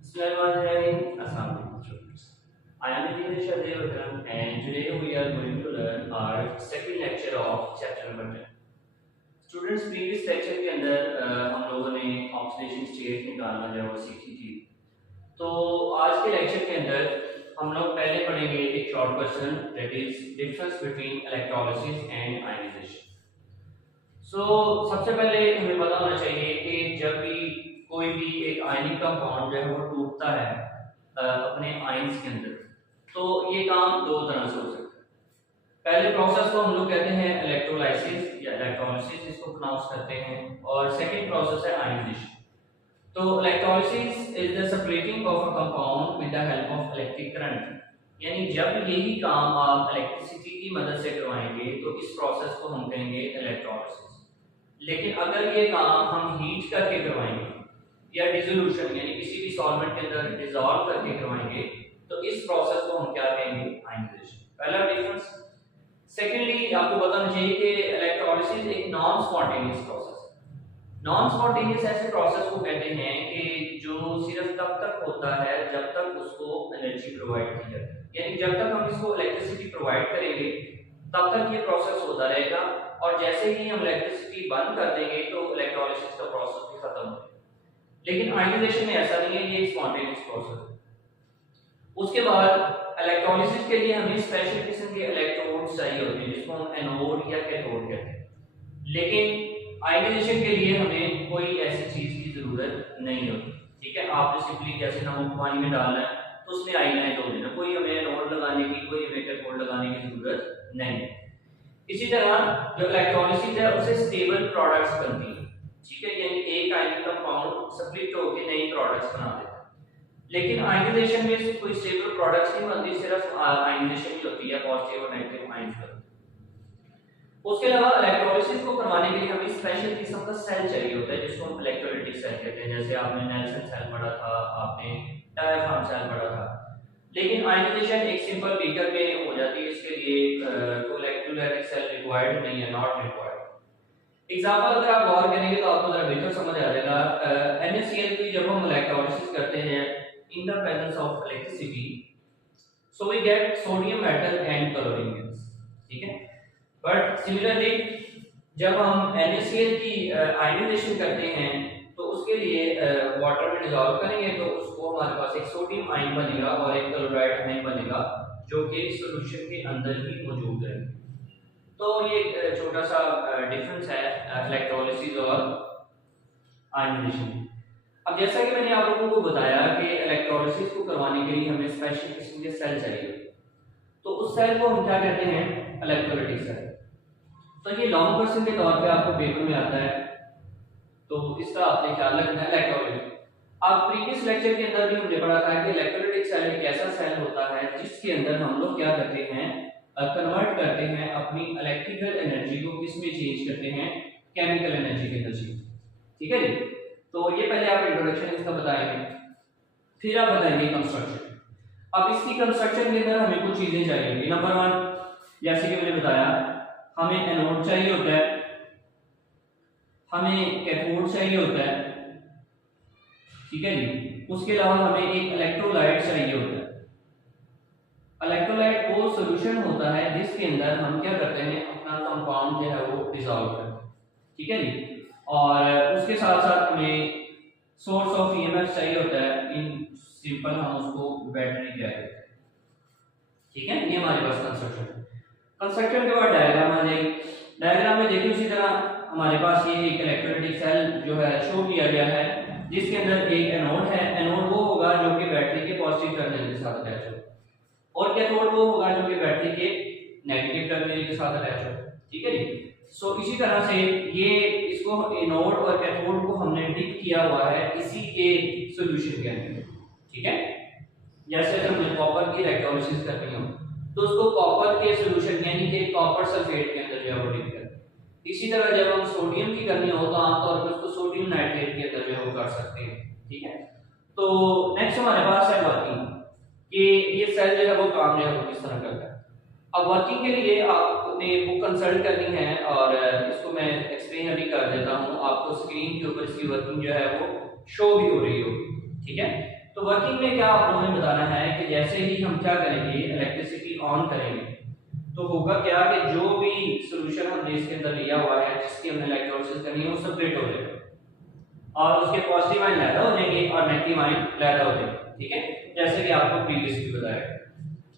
Assalamualaikum students. I am Engineer Shahdev Akram and today we are going to learn our second lecture of chapter number 10. Students previous lecture के अंदर हम लोगों ने oxidation state निकालना जो है वो सीखी थी। तो आज के लेक्चर के अंदर हम लोग पहले पढ़ेंगे एक short question that is difference between electrolysis and ionisation. सबसे पहले हमें पता होना चाहिए कि जब भी कोई भी एक आयनिक कंपाउंड जो है वो टूटता है अपने आयंस के अंदर, तो ये काम दो तरह से हो सकता है। पहले प्रोसेस को हम लोग कहते हैं इलेक्ट्रोलाइसिस या इलेक्ट्रोलिसिस, इसको प्रोनाउंस करते हैं, और सेकंड प्रोसेस है आयनाइजेशन। तो electrolysis is the separating of a compound with the help of electric current, यानी जब यही काम आप इलेक्ट्रिसिटी की मदद से करवाएंगे तो इस प्रोसेस को हम कहेंगे इलेक्ट्रोलिसिस। लेकिन अगर ये काम हम हीट करके करवाएंगे या डिसोल्यूशन यानी किसी भी सॉल्वेंट के अंदर डिसॉल्व करके करवाएंगे तो इस प्रोसेस को हम क्या कहेंगे, आयनाइजेशन। पहला डिफरेंस। सेकेंडली, आपको बताना चाहिए कि इलेक्ट्रोलिसिस एक नॉन स्पॉन्टेनियस प्रोसेस है। नॉन स्पॉन्टेनियस ऐसे प्रोसेस को कहते हैं कि जो सिर्फ तब तक होता है जब तक उसको एनर्जी प्रोवाइड की जाती है, यानी जब तक हम इसको इलेक्ट्रिसिटी प्रोवाइड करेंगे तब तक ये प्रोसेस होता रहेगा, और जैसे ही हम इलेक्ट्रिसिटी बंद कर देंगे तो इलेक्ट्रोलिसिस का प्रोसेस भी खत्म हो जाएगा। लेकिन आयनाइजेशन में ऐसा नहीं है, ये स्पॉन्टेनियस प्रोसेस है। उसके बाद इलेक्ट्रोलिसिस के लिए हमें स्पेशल किस्म के इलेक्ट्रोड्स चाहिए होते हैं जिसको हम एनोड या कैथोड कहते हैं। लेकिन आयनाइजेशन के लिए हमें कोई ऐसी चीज की जरूरत नहीं होती। ठीक है, आपने सिंपली जैसे नमक पानी में डालना है तो उसमें आयनाइज हो देना, कोई हमें एनोड लगाने की, कोई हमें कैथोड लगाने की जरूरत नहीं है। इसी तरह जो इलेक्ट्रोलिसिस है उससे स्टेबल प्रोडक्ट्स बनती हैं। ठीक है, यानी एक आयनिक कंपाउंड स्प्लिट होकर नई प्रोडक्ट्स बना देता है। लेकिन आयनाइजेशन में कोई स्टेबल प्रोडक्ट्स नहीं बनती, सिर्फ आयनाइजेशन ही होती है, पॉजिटिव और नेगेटिव आयंस का। उसके अलावा इलेक्ट्रोलिसिस को करवाने के लिए हमें स्पेशल किस्म का सेल चाहिए होता है जिसको हम इलेक्ट्रोलाइटिक सेल कहते हैं। जैसे आपने नेल्सन सेल पढ़ा था, आपने डायाफ्राम सेल पढ़ा था। लेकिन आयनाइजेशन एक सिंपल बीकर में हो जाती है, इसके लिए कोई इलेक्ट्रोलाइटिक सेल रिक्वायर्ड नहीं है, नॉट रिक्वायर्ड। एग्जांपल अगर आप गौर करेंगे तो आपको जरा बेहतर समझ आ जाएगा। NaCl की जब हम इलेक्ट्रोलिसिस करते हैं in the presence of electricity, so we get sodium metal and chlorine gas. ठीक है, बट सिमिलरली जब हम NaCl की आयनाइजेशन करते हैं तो उसके लिए वाटर में डिसॉल्व करेंगे तो उसको हमारे पास एक सोडियम आयन बनेगा और एक क्लोराइड आयन बनेगा जो कि सॉल्यूशन के अंदर ही मौजूद है। तो ये छोटा सा डिफरेंस है इलेक्ट्रोलिसिस और आयनाइजेशन। अब जैसा कि मैंने आप लोगों को बताया कि इलेक्ट्रोलिसिस को करवाने के लिए हमें स्पेशल किस्म के सेल चाहिए, तो उस सेल को हम क्या कहते हैं, इलेक्ट्रोलाइटिक सेल। तो ये लॉन्ग क्वेश्चन के तौर पे आपको पेपर में आता है, तो इसका आपने ख्याल रखना है। इलेक्ट्रोलाइटिक, अब प्रीवियस लेक्चर के अंदर भी हमने पढ़ा था कि इलेक्ट्रोलाइटिक सेल एक ऐसा सेल होता है जिसके अंदर हम लोग क्या करते हैं, कन्वर्ट करते हैं अपनी इलेक्ट्रिकल एनर्जी को, किसमें चेंज करते हैं, केमिकल एनर्जी के अंदर चेंज। ठीक है जी, तो ये पहले आप इंट्रोडक्शन इसका बताएंगे, फिर आप बताएंगे कंस्ट्रक्शन। अब इसकी कंस्ट्रक्शन के अंदर हमें कुछ चीजें चाहिए। नंबर 1, जैसे कि मैंने बताया, हमें एनोड चाहिए होता है, हमें कैथोड चाहिए होता है। ठीक है जी, उसके अलावा हमें एक इलेक्ट्रोलाइट चाहिए होता है। इलेक्ट्रोलाइट वो सॉल्यूशन होता है जिसके अंदर हम क्या करते हैं, अपना कंपाउंड जो है वो डिसॉल्व करते हैं। ठीक है जी, और उसके साथ साथ हमें सोर्स ऑफ ईएमएफ चाहिए होता है, इन सिंपल हम उसको बैटरी कहते हैं। ठीक है, ये हमारे पास कंस्ट्रक्शन है। कंस्ट्रक्शन के बाद डायग्राम आ जाएगी। डायग्राम में देखिए उसी तरह हमारे पास ये एक इलेक्ट्रोलाइटिक सेल जो है शो किया गया है जिसके अंदर एक एनोड है। एनोड वो होगा जो कि बैटरी के पॉजिटिव टर्मिनल के साथ अटैच हो, और कैथोड वो होगा जो कि बैटरी के नेगेटिव टर्मिनल के साथ अटैच हो। ठीक है जी, सो इसी तरह से ये इसको एनोड और कैथोड को हमने डिप किया हुआ है इसी के सॉल्यूशन के अंदर। ठीक है, जैसे हमने कॉपर की इलेक्ट्रोलिसिस करनी हो तो उसको कॉपर के सॉल्यूशन यानी कि कॉपर सल्फेट के अंदर जो है वो डिप करते हैं। इसी तरह जब हम सोडियम की करनी हो तो आमतौर पर उसको सोडियम नाइट्रेट के अंदर जो है वो कर सकते हैं। ठीक है, तो नेक्स्ट हमारे पास है वर्किंग, कि ये सेल जो है वो काम जो है वो किस तरह करता है। अब वर्किंग के लिए आपने बुक कंसल्ट करनी है और इसको मैं एक्सप्लेन अभी कर देता हूँ। आपको स्क्रीन के ऊपर इसकी वर्किंग जो है वो शो भी हो रही होगी। ठीक है। तो वर्किंग में क्या आप लोगों ने बताना है कि जैसे ही हम क्या करेंगे, इलेक्ट्रिसिटी ऑन करेंगे तो होगा क्या कि जो भी सॉल्यूशन हमने इसके अंदर लिया हुआ है जिसकी हमने इलेक्ट्रोलिसिस करनी है वो सेपरेट हो जाएगा और उसके पॉजिटिव आयन लैदा हो जाएंगे और नेगेटिव आयन लैदा हो जाएंगे। ठीक है, जैसे कि आपको प्रीवियसली बताया।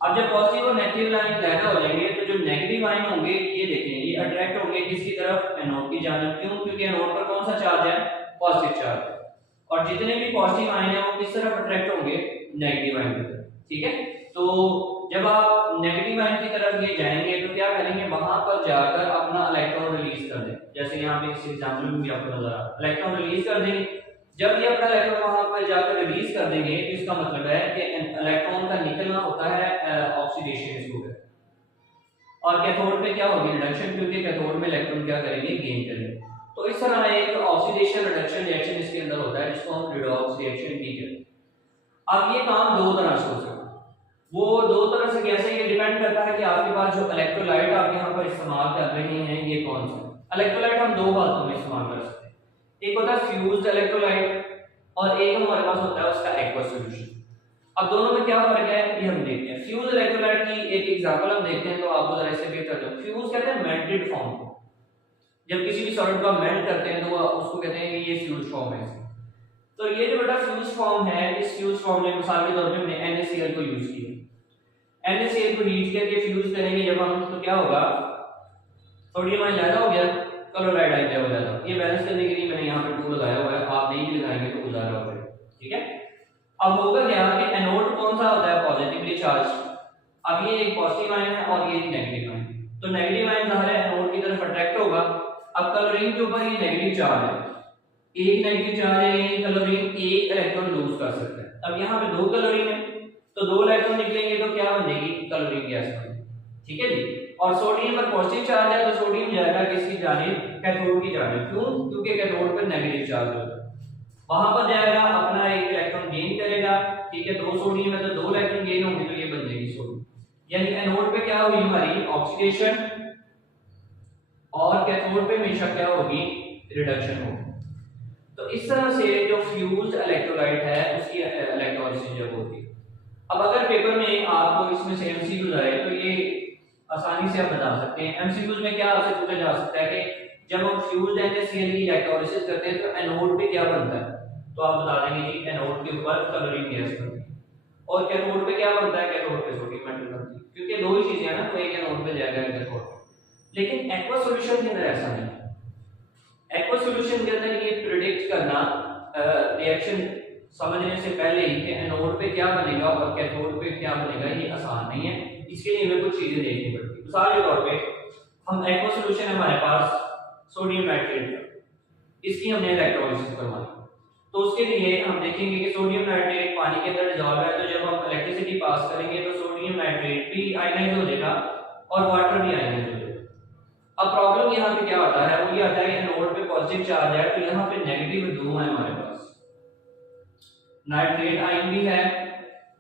अब जब पॉजिटिव और नेगेटिव आयन लैदा हो जाएंगे तो जो नेगेटिव आयन होंगे ये देखें ये अट्रैक्ट होंगे किसकी तरफ, एनोड की जानब। क्यों? क्योंकि एनोड पर कौन सा चार्ज है, पॉजिटिव चार्ज। और जितने भी पॉजिटिव आयन है वो किस तरफ अट्रैक्ट होंगे, नेगेटिव आयन की तरफ। ठीक है, तो जब आप नेगेटिव आयन की तरफ ये जाएंगे तो क्या करेंगे, वहां पर जाकर अपना इलेक्ट्रॉन रिलीज कर दें। जैसे यहाँ पे इस एग्जांपल में भी आपको नजर आ रहा है, इलेक्ट्रॉन रिलीज कर देंगे। जब ये अपना इलेक्ट्रॉन वहां पर जाकर रिलीज कर देंगे तो इसका मतलब है कि इलेक्ट्रॉन का निकलना होता है ऑक्सीडेशन इसको कहते हैं। और कैथोड पे क्या होगी, रिडक्शन, क्योंकि कैथोड में इलेक्ट्रॉन क्या करेंगे, गेन करेंगे। तो इस तरह एक ऑक्सीडेशन रिडक्शन रिएक्शन इसके अंदर होता है जिसको हम रिडॉक्स रिएक्शन भी कहते हैं। अब ये काम दो तरह से हो सकता है। वो दो तरह से कैसे, ये डिपेंड करता है कि आपके पास जो इलेक्ट्रोलाइट आप यहाँ पर इस्तेमाल कर रहे हैं ये कौन सा। इलेक्ट्रोलाइट हम दो बातों में इस्तेमाल कर सकते हैं, एक होता है फ्यूज्ड इलेक्ट्रोलाइट और एक हमारे पास होता है उसका एक्वा सॉल्यूशन। अब दोनों में क्या फर्क है ये हम देखते हैं। फ्यूज इलेक्ट्रोलाइट की एक एग्जांपल हम देखते हैं तो आपको जरा इससे बेहतर समझ। फ्यूज कहते हैं मेल्टेड फॉर्म को, जब किसी भी सॉलिड को मेल्ट करते हैं तो उसको कहते हैं कि ये फ्यूज फॉर्म है। तो ये जो बेटा फ्यूज फॉर्म है, इस फ्यूज फॉर्म में मिसाल के तौर पे हमने NaCl को यूज किया। NaCl को हीट करके फ्यूज करेंगे जब हम तो क्या होगा, सोडियम आयन ज्यादा हो गया, क्लोराइड आयन हो जाता। ये बैलेंस करने के लिए मैंने यहाँ पे 2 लगाया हुआ है, आप नहीं भी लगाएंगे तो गुजारा हो जाएगा। ठीक है, अब होगा क्या कि एनोड कौन सा होता है, पॉजिटिवली चार्ज। अब ये एक पॉजिटिव आयन है और ये एक नेगेटिव आयन, तो नेगेटिव आयन ज़ाहिर है एनोड की तरफ अट्रैक्ट होगा। अब क्लोरीन के ऊपर ये नेगेटिव चार्ज है, एक नेगेटिव चार्ज है, ये क्लोरीन एक इलेक्ट्रॉन लूज कर सकता है। अब यहाँ पे 2 क्लोरीन है तो 2 इलेक्ट्रॉन निकलेंगे तो क्या बनेगी, क्लोरीन गैस बनेगी। ठीक है जी। और सोडियम पर पॉजिटिव चार्ज है तो सोडियम जाएगा किसकी जानिब, कैथोड की जानिब। क्यों? क्योंकि कैथोड पर नेगेटिव चार्ज होता है, वहां पर जाएगा अपना एक इलेक्ट्रॉन गेन करेगा। ठीक है, 2 सोडियम है तो 2 इलेक्ट्रॉन गेन होंगे तो ये बन जाएगी सोडियम। यानी एनोड पे क्या होगी हमारी ऑक्सीडेशन और कैथोड पे हमेशा क्या होगी, रिडक्शन होगी। तो इस तरह से जो फ्यूज्ड इलेक्ट्रोलाइट है उसकी इलेक्ट्रोलिसिस जब होती है। अब अगर पेपर में आपको इसमें से एमसीक्यूज आए तो ये आसानी से आप बता सकते हैं। एमसीक्यूज में क्या आपसे पूछा जा सकता है कि जब हम फ्यूज्ड NaCl की इलेक्ट्रोलिसिस करते हैं तो एनोड पे क्या बनता है, तो आप बता देंगे जी एनोड के ऊपर क्लोरीन गैस बनती है। और कैथोड पे क्या बनता है, कैथोड पे सोडियम मेटल बनती है, क्योंकि 2 ही चीजें हैं ना, तो एक एनोड पे जाएगा एक कैथोड पे। लेकिन एक्वा सॉल्यूशन के अंदर ऐसा नहीं है। एक्वा सॉल्यूशन के अंदर ये प्रेडिक्ट करना रिएक्शन समझने से पहले ही कि एनोड पे क्या बनेगा और कैथोड पे क्या बनेगा ये आसान नहीं है। इसके लिए हमें कुछ चीजें देखनी पड़ती है। मिसाल के तौर पे हम एक्वा सॉल्यूशन है हमारे पास सोडियम नाइट्रेट का, इसकी हमने इलेक्ट्रोलिसिस करवानी, तो उसके लिए हम देखेंगे कि सोडियम नाइट्रेट पानी के अंदर डिसॉल्व है, तो जब हम इलेक्ट्रिसिटी पास करेंगे तो सोडियम नाइट्रेट भी आयनाइज हो जाएगा और वाटर भी आयनाइज हो जाएगा। अब प्रॉब्लम यहाँ पे क्या होता है, वो ये आता है कि एनोड पे पॉजिटिव चार्ज है तो यहाँ पे नेगेटिव 2 है हमारे पास, नाइट्रेट आयन भी है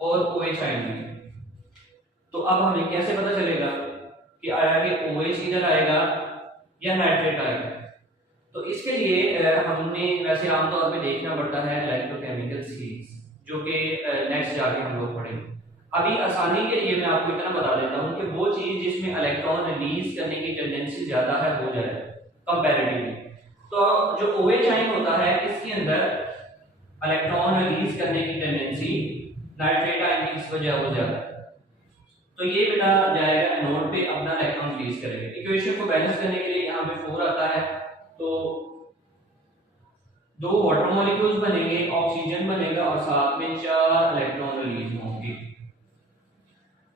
और OH आयन भी है। तो अब हमें कैसे पता चलेगा कि आया कि OH इधर आएगा या नाइट्रेट आएगा। तो इसके लिए हमने वैसे आमतौर पे देखना पड़ता है इलेक्ट्रोकेमिकल सीरीज, जो कि नेक्स्ट जाके हम लोग पढ़ेंगे। अभी आसानी के लिए मैं आपको इतना बता देता हूँ कि वो चीज जिसमें इलेक्ट्रॉन रिलीज करने की टेंडेंसी ज्यादा है वो जाए कंपैरेटिवली। तो जो OH आयन होता है इसके अंदर इलेक्ट्रॉन रिलीज करने की टेंडेंसी नाइट्रेट आयन की इस वजह हो जाता है। तो ये बेटा जाएगा एनोड पे अपना इलेक्ट्रॉन रिलीज करेगा। इक्वेशन को बैलेंस करने के लिए यहाँ पे 4 आता है, तो 2 वाटर मॉलिक्यूल्स बनेंगे, ऑक्सीजन बनेगा और साथ में 4 इलेक्ट्रॉन रिलीज होंगे।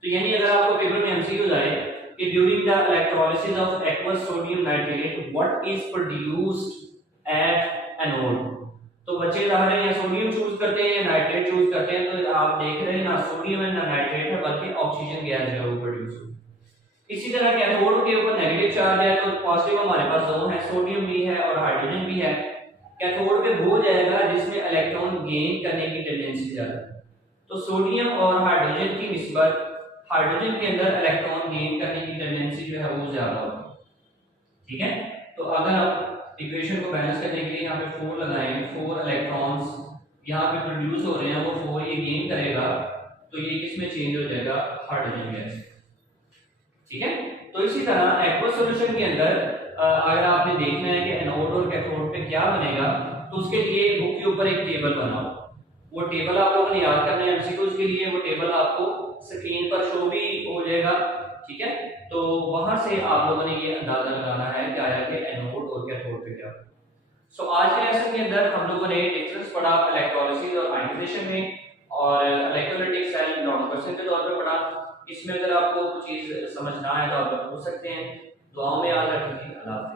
तो यानी अगर आपको पेपर में एमसीक्यूज आए कि during the electrolysis of aqueous sodium nitrate what is produced at anode, तो बच्चे ज़ाहिर है या सोडियम चूज करते हैं या नाइट्रेट चूज करते हैं, तो आप देख रहे हैं ना सोडियम है ना नाइट्रेट है, बल्कि ऑक्सीजन गैस जो है वो प्रोड्यूस होगी। इसी तरह कैथोड के ऊपर नेगेटिव चार्ज है तो पॉजिटिव हमारे पास 2 है, सोडियम भी है और हाइड्रोजन भी है। कैथोड पे वो जाएगा जिसमें इलेक्ट्रॉन गेन करने की टेंडेंसी ज्यादा है, तो सोडियम और हाइड्रोजन की निस्बत हाइड्रोजन के अंदर इलेक्ट्रॉन गेन करने की टेंडेंसी जो है वो ज्यादा होगी। ठीक है, तो अगर आप इक्वेशन को बैलेंस करने के लिए यहाँ पे 4 लगाएं, 4 इलेक्ट्रॉन्स यहाँ पे प्रोड्यूस हो रहे हैं वो 4 ये गेन करेगा, तो ये किस में चेंज हो जाएगा, हाइड्रोजन गैस। ठीक है, तो इसी तरह एक्वस सॉल्यूशन के अंदर अगर आपने देखना है कि एनोड और कैथोड पे क्या बनेगा, तो उसके लिए बुक के ऊपर एक टेबल बनाओ। वो टेबल आप लोगों ने याद करना है एमसीक्यूज के लिए, वो टेबल आपको स्क्रीन पर शो भी हो जाएगा। ठीक है, तो वहां से आप लोगों ने ये अंदाजा लगाना है कि आया कि एनोड और कैथोड पे क्या। सो आज के लेसन के अंदर हम लोगों ने डिफरेंस पढ़ा इलेक्ट्रोलिसिस और आयनाइजेशन में, और इलेक्ट्रोलाइटिक सेल लॉन्ग क्वेश्चन के तौर पे पढ़ा। इसमें अगर आपको कुछ चीज समझ ना आए तो आप पूछ सकते हैं। दुआओं में याद रखें। अल्लाह हाफ़िज़।